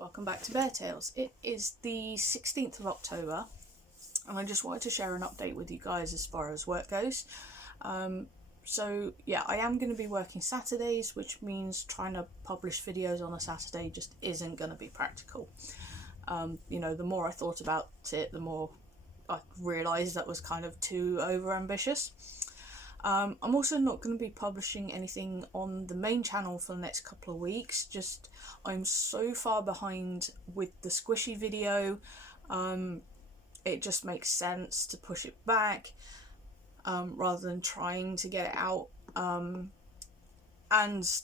welcome back to Bear Tales. It is the 16th of October and I just wanted to share an update with you guys as far as work goes. So yeah, I am going to be working Saturdays, which means trying to publish videos on a Saturday just isn't going to be practical. The more I thought about it, the more I realised that was kind of too over ambitious. I'm also not going to be publishing anything on the main channel for the next couple of weeks. Just I'm so far behind with the squishy video. It just makes sense to push it back rather than trying to get it out. And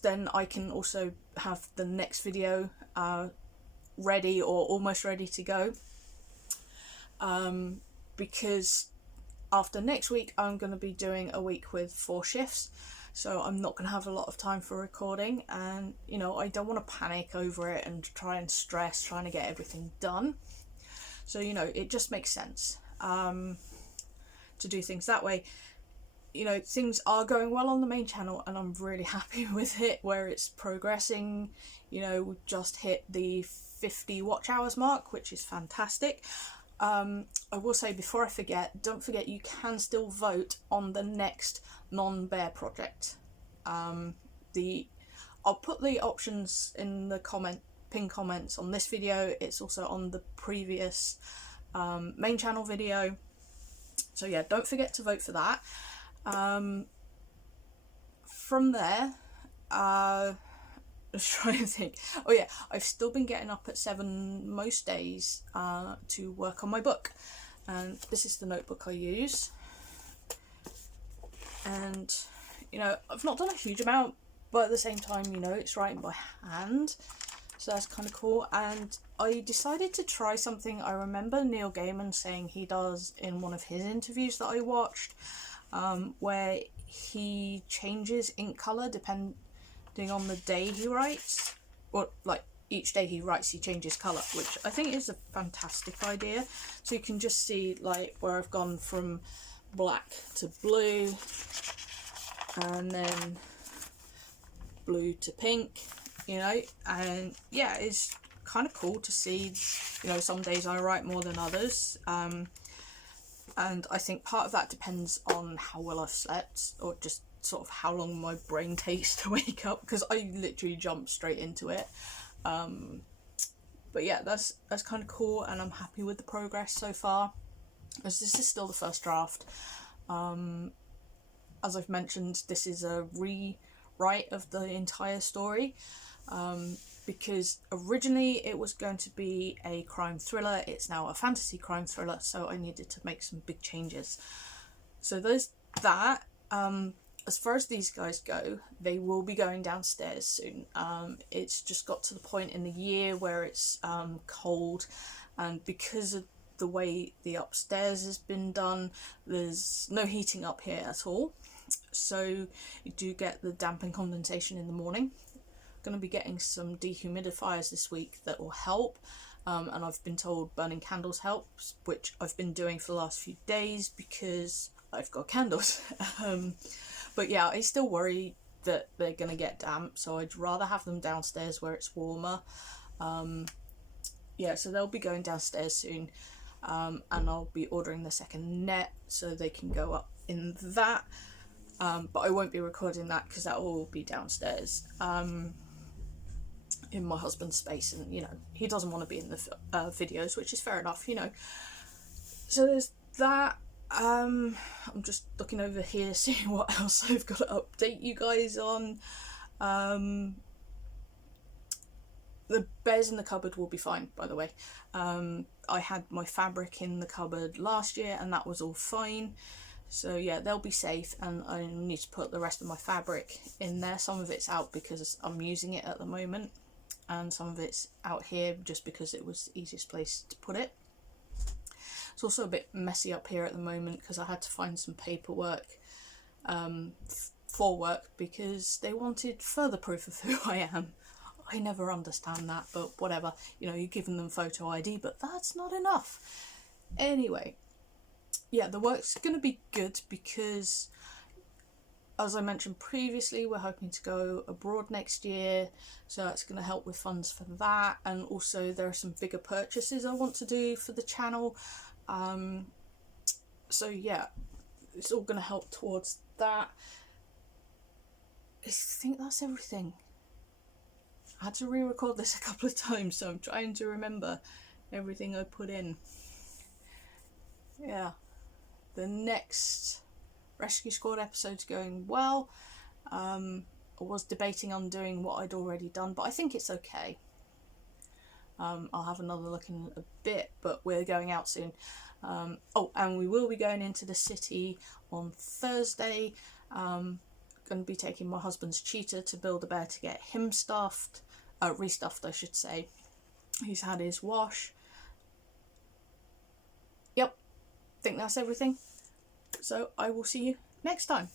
then I can also have the next video ready or almost ready to go. Because after next week I'm going to be doing a week with 4 shifts, so I'm not going to have a lot of time for recording, and I don't want to panic over it and try and stress trying to get everything done. So it just makes sense to do things that way. Things are going well on the main channel and I'm really happy with it, where it's progressing. We've just hit the 50 watch hours mark, which is fantastic. I will say before I forget, don't forget you can still vote on the next non-bear project. I'll put the options in the pinned comments on this video. It's also on the previous main channel video, so yeah, don't forget to vote for that. From there, just trying to think. Oh yeah, I've still been getting up at 7 most days to work on my book, and this is the notebook I use. And I've not done a huge amount, but at the same time, it's writing by hand, so that's kind of cool. And I decided to try something I remember Neil Gaiman saying he does in one of his interviews that I watched, where he changes ink colour depending on the day he writes, or like each day he writes he changes colour, which I think is a fantastic idea. So you can just see like where I've gone from black to blue, and then blue to pink, and yeah, it's kind of cool to see. Some days I write more than others, and I think part of that depends on how well I've slept, or just sort of how long my brain takes to wake up, because I literally jump straight into it. But yeah, that's kind of cool, and I'm happy with the progress so far, as this is still the first draft. As I've mentioned, this is a rewrite of the entire story, because originally it was going to be a crime thriller. It's now a fantasy crime thriller, so I needed to make some big changes. So there's that. As far as these guys go, they will be going downstairs soon. It's just got to the point in the year where it's cold, and because of the way the upstairs has been done, there's no heating up here at all. So you do get the damp and condensation in the morning. I'm going to be getting some dehumidifiers this week that will help. And I've been told burning candles helps, which I've been doing for the last few days because I've got candles. But yeah, I still worry that they're going to get damp, so I'd rather have them downstairs where it's warmer. Yeah, so they'll be going downstairs soon, and I'll be ordering the second net so they can go up in that. But I won't be recording that because that will all be downstairs in my husband's space, and he doesn't want to be in the videos, which is fair enough. So there's that. I'm just looking over here seeing what else I've got to update you guys on. The bears in the cupboard will be fine, by the way. I had my fabric in the cupboard last year and that was all fine, so yeah, they'll be safe, and I need to put the rest of my fabric in there. Some of it's out because I'm using it at the moment, and some of it's out here just because it was the easiest place to put it. It's also a bit messy up here at the moment because I had to find some paperwork for work because they wanted further proof of who I am. I never understand that, but whatever. You're giving them photo ID, but that's not enough. Anyway, yeah, the work's going to be good because as I mentioned previously, we're hoping to go abroad next year, so that's going to help with funds for that. And also there are some bigger purchases I want to do for the channel. So yeah, it's all going to help towards that. I think that's everything. I had to re-record this a couple of times, so I'm trying to remember everything I put in. Yeah, the next Rescue Squad episode's going well. I was debating on doing what I'd already done, but I think it's okay. I'll have another look in a bit, but we're going out soon. Oh, and we will be going into the city on Thursday. Going to be taking my husband's cheetah to Build-A-Bear to get him stuffed. Restuffed, I should say. He's had his wash. Yep, think that's everything. So I will see you next time.